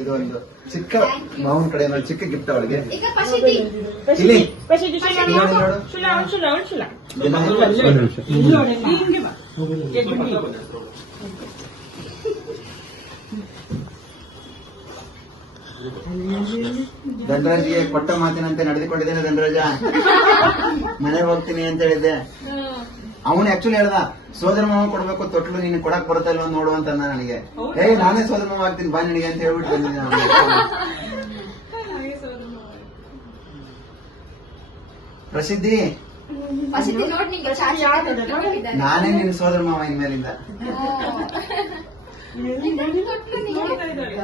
ಇದು ಒಂದು ಚಿಕ್ಕ ಮಾವನ್ ಕಡೆ ಚಿಕ್ಕ ಗಿಫ್ಟ್ ಅವಳಿಗೆ. ಧನರಾಜಿಗೆ ಇಲ್ಲಿ. ಧನರಾಜ್ಗೆ ಕೊಟ್ಟ ಮಾತಿನಂತೆ ನಡೆದುಕೊಂಡಿದ್ದೇನೆ ಧನರಾಜ. ಮನೆಗೆ ಹೋಗ್ತೀನಿ ಅಂತ ಹೇಳಿದ್ದೆ. ಅವನು ಆಕ್ಚುಲಿ ಹೇಳ್ದ ಸೋದರ ಮಾವ ಕೊಡ್ಬೇಕು ತೊಟ್ಲು ನೀನು ಕೊಡಕ್ ಬರುತ್ತಾ ಇಲ್ವಾ ನೋಡು ಅಂತ ಅಂದ ನನಗೆ. ಏ ನಾನೇ ಸೋದರ ಮಾವ ಆಗ್ತೀನಿ ಬಾ ನಿನಗೆ ಅಂತ ಹೇಳ್ಬಿಟ್ಟು ಬಂದಿದ್ದೆ. ಪ್ರಸಿದ್ಧಿ. ನಾನೇ ನಿನ್ನ ಸೋದರ ಮಾವ ಇನ್ ಮೇಲಿಂದ ನಿಂಗೆ. ನೋಡ್ತಾ ಇದ್ದಾಳೆ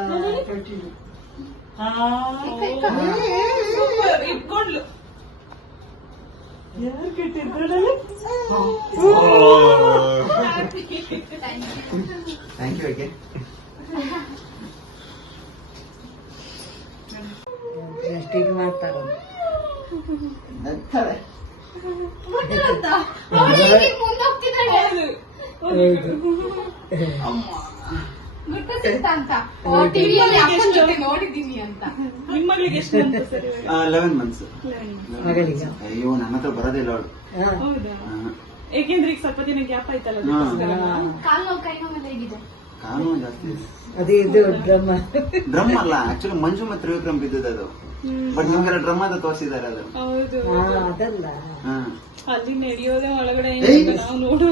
ಸೂಪರ್. ಇಟ್ಕೊಂಡ್ಲು. ಯಾರು ಕೆಟ್ಟಿದ್ದಾಳಲ್ಲ ಥ್ಯಾಂಕ್ ಯು ಓಕೆ ಪ್ಲಾಸ್ಟಿಕ್ ಮಾಡ್ತಾರ ನಗ್ತಾಳೆ. ಅಂತ. ಟಿವಿಯಲ್ಲಿ ಅಪ್ಪನ ಜೊತೆ ಅಂತ. ಮಗಳಿಗೆ ಎಷ್ಟು ಅಂತ ಸರಿ 11 ಮಂತ್ಸ್ ಮಗಳಿಗೆ ಅಯ್ಯೋ ನನ್ನ ಹತ್ರ ಬರೋದಿಲ್ಲ ಅವಳು. ಹಾ. ಹೌದಾ? ಏಕೆಂದ್ರೆ ಈಗ ಸ್ವಲ್ಪ ದಿನ ಗ್ಯಾಪ್ ಆಯ್ತಲ್ಲ ಹಾ. ಅದಕ್ಕೋಸ್ಕರನಾ? ಕಾಲ್ ನೋವು ಕೈ ನೋವು ಹೇಗಿದೆ? ಕಾನೂನು ಜಾಸ್ತಿ. ಅದು ಇದು ಡ್ರಮ್ ಡ್ರಮ್ ಅಲ್ಲ ಆಕ್ಚುಲಿ ಮಂಜು ಮತ್ತು ತ್ರಿವಿಕ್ರಮ್ ಬಿದ್ದದ್ದು ಅದು. ಬಟ್ ನಿಮ್ಗೆಲ್ಲ ಡ್ರಮ್ ಅಂತ ತೋರಿಸಿದ್ದಾರೆ ಅದು. ಹೌದು ಅದಲ್ಲ. ಹಾ. ಅಲ್ಲಿ ನಡೆಯೋದೇ ಒಳಗಡೆ. ನಾವು ನೋಡೋದು.